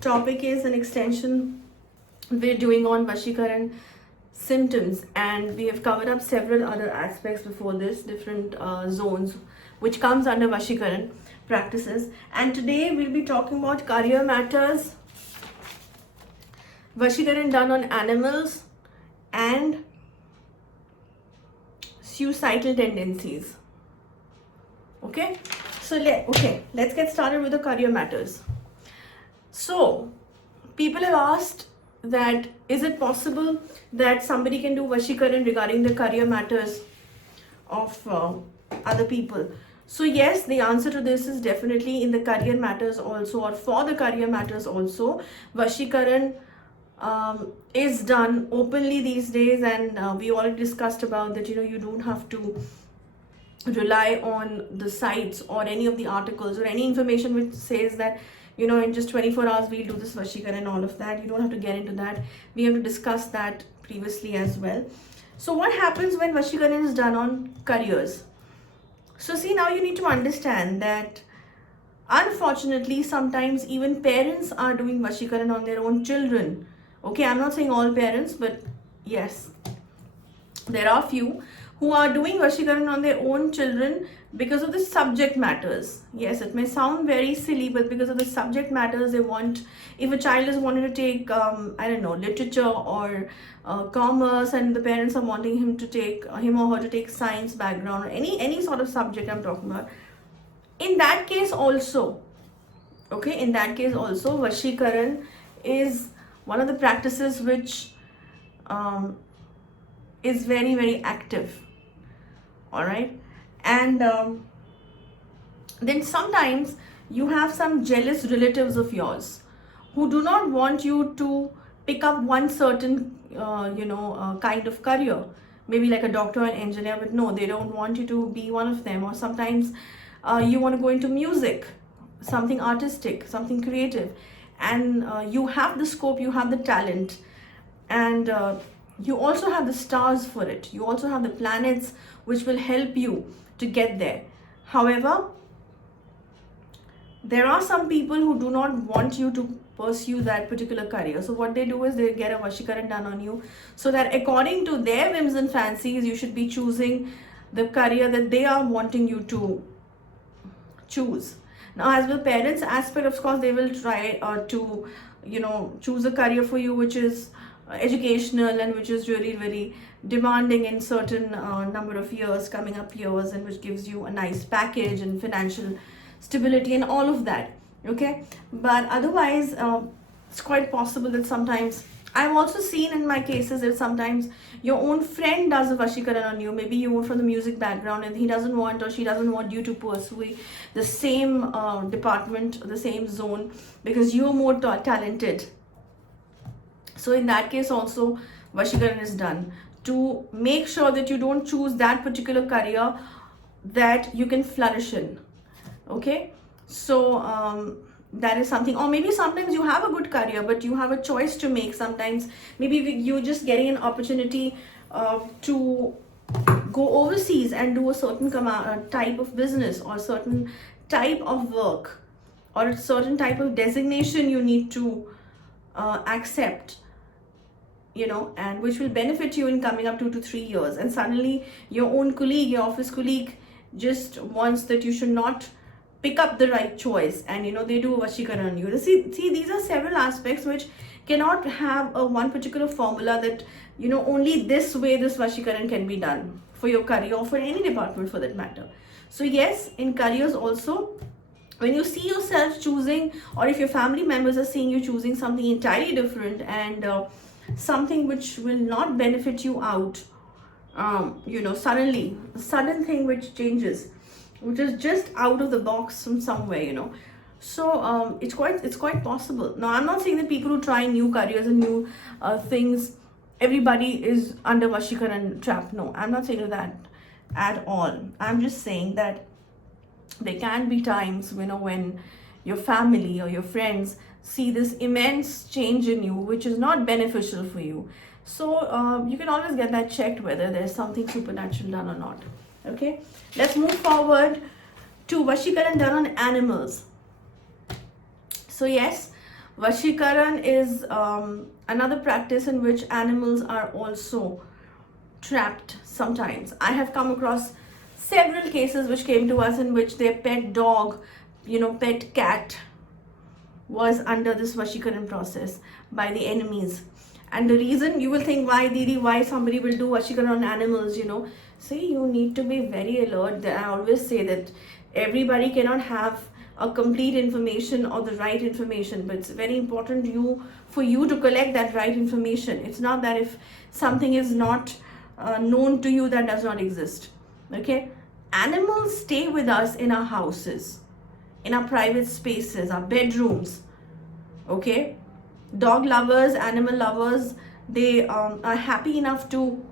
topic is an extension we're doing on Vashikaran symptoms, and we have covered up several other aspects before this, different zones which comes under Vashikaran practices. And today we'll be talking about career matters, Vashikaran done on animals, and suicidal tendencies. Okay, so let's get started with the career matters. So people have asked that is it possible that somebody can do Vashikaran regarding the career matters of other people? So yes, the answer to this is definitely in the career matters also, or for the career matters also. Vashikaran is done openly these days, and we already discussed about that. You don't have to rely on the sites or any of the articles or any information which says that in just 24 hours we'll do this Vashikaran and all of that. You don't have to get into that. We have to discuss that previously as well. So what happens when Vashikaran is done on careers? So see, now you need to understand that unfortunately sometimes even parents are doing Vashikaran on their own children. Okay, I'm not saying all parents, but yes, there are few who are doing Vashikaran on their own children because of the subject matters. Yes, it may sound very silly, but because of the subject matters, they want, if a child is wanting to take, I don't know, literature or commerce, and the parents are wanting him or her to take science background or any sort of subject I'm talking about. In that case also, Vashikaran is one of the practices which is very, very active. All right, and then sometimes you have some jealous relatives of yours who do not want you to pick up one certain kind of career, maybe like a doctor or engineer, but no, they don't want you to be one of them. Or sometimes you want to go into music, something artistic, something creative, and you have the scope, you have the talent, and you also have the stars for it. You also have the planets which will help you to get there. However, there are some people who do not want you to pursue that particular career. So what they do is they get a Vashikaran done on you, so that according to their whims and fancies, you should be choosing the career that they are wanting you to choose. Now, as the parents aspect, of course, they will try to choose a career for you which is educational and which is really, really demanding in certain number of years, coming up years, and which gives you a nice package and financial stability and all of that. Okay, but otherwise it's quite possible that sometimes, I've also seen in my cases that sometimes your own friend does a Vashikaran on you. Maybe you are from the music background and he doesn't want or she doesn't want you to pursue the same department, the same zone, because you're more talented. So in that case also, Vashikaran is done to make sure that you don't choose that particular career that you can flourish in. Okay, so that is something. Or maybe sometimes you have a good career, but you have a choice to make. Sometimes maybe you're just getting an opportunity to go overseas and do a certain type of business, or certain type of work, or a certain type of designation you need to accept, and which will benefit you in coming up 2 to 3 years. And suddenly your own colleague, your office colleague, just wants that you should not pick up the right choice, and they do a Vashikaran on you. See, these are several aspects which cannot have a one particular formula that only this way this Vashikaran can be done for your career or for any department for that matter. So yes, in careers also, when you see yourself choosing, or if your family members are seeing you choosing something entirely different, and something which will not benefit you out, suddenly, a sudden thing which changes, which is just out of the box from somewhere, so it's quite possible. Now, I'm not saying that people who try new careers and new things, everybody is under Vashikaran trap. No, I'm not saying that at all. I'm just saying that there can be times when your family or your friends see this immense change in you which is not beneficial for you. So you can always get that checked whether there's something supernatural done or not. Okay, let's move forward to Vashikaran done on animals. So yes, Vashikaran is another practice in which animals are also trapped sometimes. I have come across several cases which came to us in which their pet dog, pet cat was under this Vashikaran process by the enemies. And the reason, you will think, why Didi, why somebody will do Vashikaran on animals, See, you need to be very alert. I always say that everybody cannot have a complete information or the right information, but it's very important for you to collect that right information. It's not that if something is not known to you, that does not exist. Okay, animals stay with us in our houses, in our private spaces, our bedrooms. Okay, dog lovers, animal lovers, they are happy enough to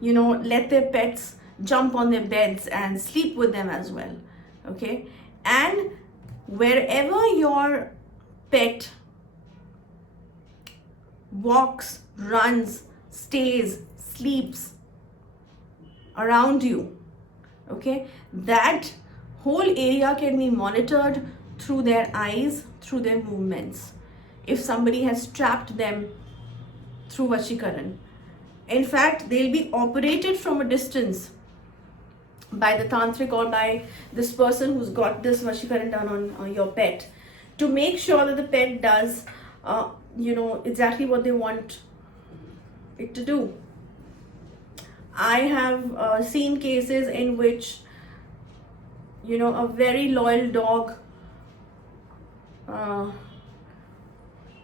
let their pets jump on their beds and sleep with them as well. Okay, and wherever your pet walks, runs, stays, sleeps around you, okay, that whole area can be monitored through their eyes, through their movements, if somebody has trapped them through Vashikaran. In fact, they'll be operated from a distance by the tantric or by this person who's got this Vashikaran done on your pet, to make sure that the pet does exactly what they want it to do. I have seen cases in which a very loyal dog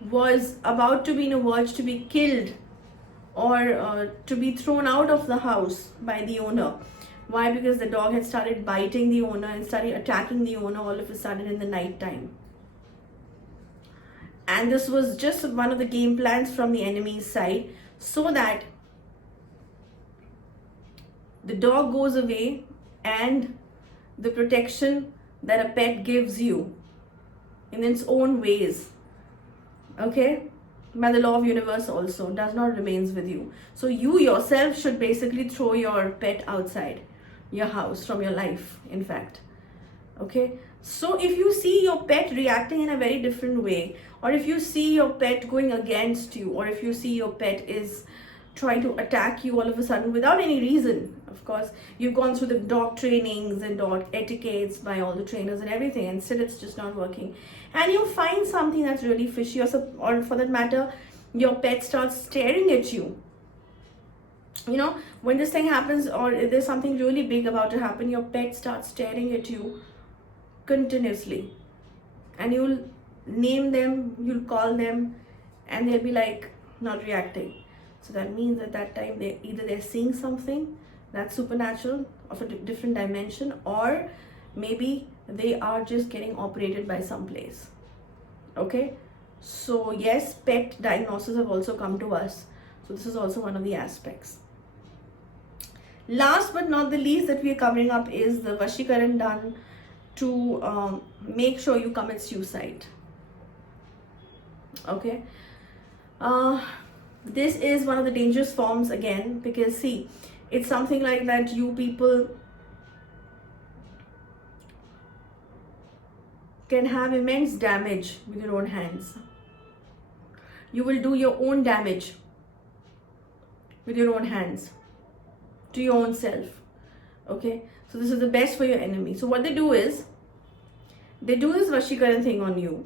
was about to be in a verge to be killed or to be thrown out of the house by the owner. Why? Because the dog had started biting the owner and started attacking the owner all of a sudden in the night time. And this was just one of the game plans from the enemy's side, so that the dog goes away and the protection that a pet gives you in its own ways, okay, by the law of universe also, does not remains with you. So you yourself should basically throw your pet outside your house, from your life, in fact. Okay, so if you see your pet reacting in a very different way, or if you see your pet going against you, or if you see your pet is trying to attack you all of a sudden without any reason, of course, you've gone through the dog trainings and dog etiquettes by all the trainers and everything, and still it's just not working, and you find something that's really fishy, or for that matter, your pet starts staring at you. When this thing happens, or if there's something really big about to happen, your pet starts staring at you continuously, and you'll name them, you'll call them, and they'll be like not reacting. So that means at that time they're seeing something that's supernatural, of a different dimension, or maybe they are just getting operated by some place. Okay, so yes, pet diagnosis have also come to us, so this is also one of the aspects. Last but not the least that we are covering up is the Vashikaran done to make sure you commit suicide. Okay, this is one of the dangerous forms again, because see, it's something like that you people can have immense damage with your own hands. You will do your own damage with your own hands to your own self. Okay, so this is the best for your enemy. So what they do is, they do this Vashikaran thing on you,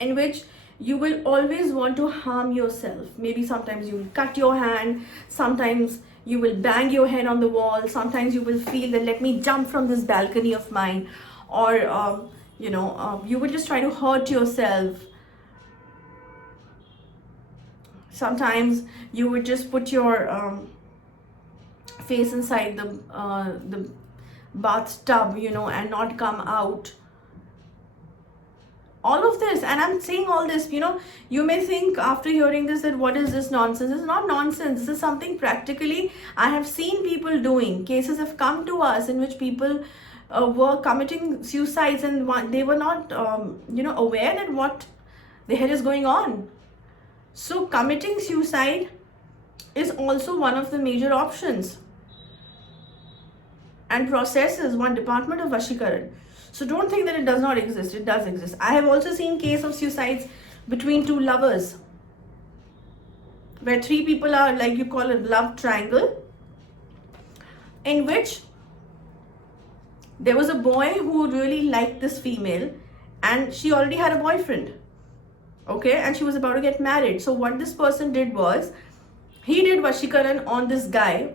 in which you will always want to harm yourself. Maybe sometimes you will cut your hand, sometimes you will bang your head on the wall, sometimes you will feel that let me jump from this balcony of mine, or you will just try to hurt yourself. Sometimes you would just put your face inside the bathtub, and not come out. All of this, and I'm saying all this, you may think after hearing this that what is this nonsense? It's not nonsense. This is something practically I have seen people doing. Cases have come to us in which people were committing suicides, and they were not aware that what the hell is going on. So committing suicide is also one of the major options and processes, one department of Vashikaran. So don't think that it does not exist. It does exist. I have also seen case of suicides between two lovers, where three people are, like you call it, love triangle, in which there was a boy who really liked this female and she already had a boyfriend, okay, and she was about to get married. So what this person did was, he did Vashikaran on this guy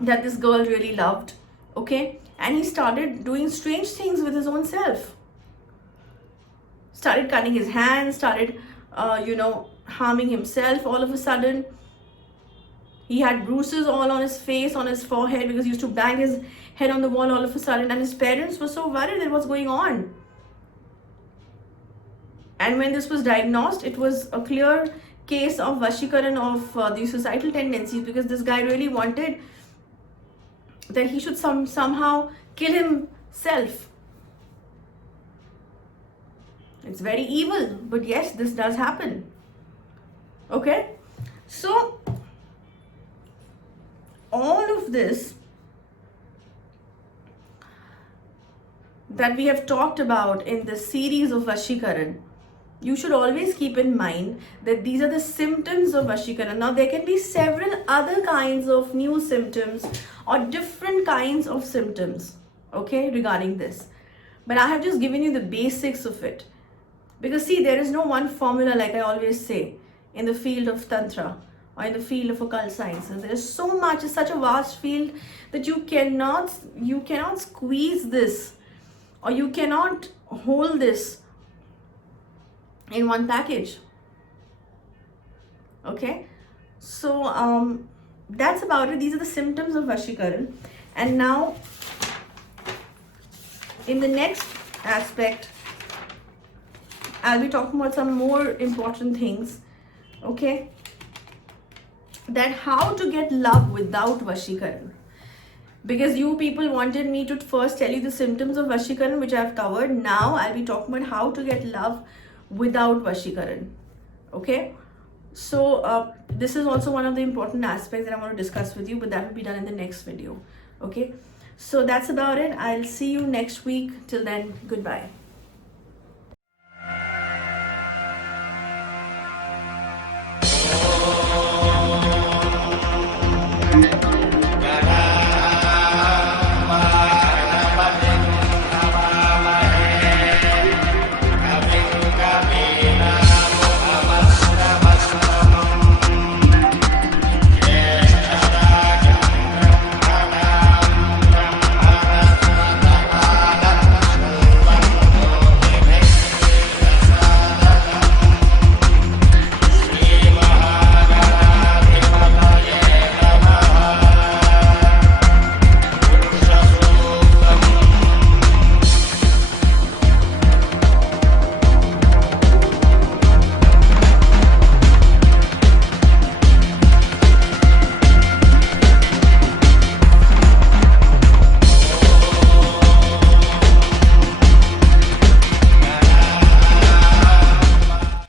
that this girl really loved, okay, and he started doing strange things with his own self. Started cutting his hands, started harming himself. All of a sudden he had bruises all on his face, on his forehead, because he used to bang his head on the wall all of a sudden, and his parents were so worried at what's going on. And when this was diagnosed, it was a clear case of Vashikaran of the suicidal tendencies, because this guy really wanted that he should somehow kill himself. It's very evil, but yes, this does happen. Okay, so all of this that we have talked about in the series of Vashikaran, you should always keep in mind that these are the symptoms of Vashikaran. Now, there can be several other kinds of new symptoms or different kinds of symptoms, okay, regarding this. But I have just given you the basics of it. Because see, there is no one formula, like I always say, in the field of Tantra or in the field of occult sciences. There is so much, it's such a vast field that you cannot squeeze this, or you cannot hold this in one package. Okay, so that's about it. These are the symptoms of Vashikaran. And now, in the next aspect, I'll be talking about some more important things, okay, that how to get love without Vashikaran. Because you people wanted me to first tell you the symptoms of Vashikaran, which I've covered. Now I'll be talking about how to get love without Vashikaran. Okay, so this is also one of the important aspects that I want to discuss with you, but that will be done in the next video. Okay, so that's about it. I'll see you next week. Till then, goodbye.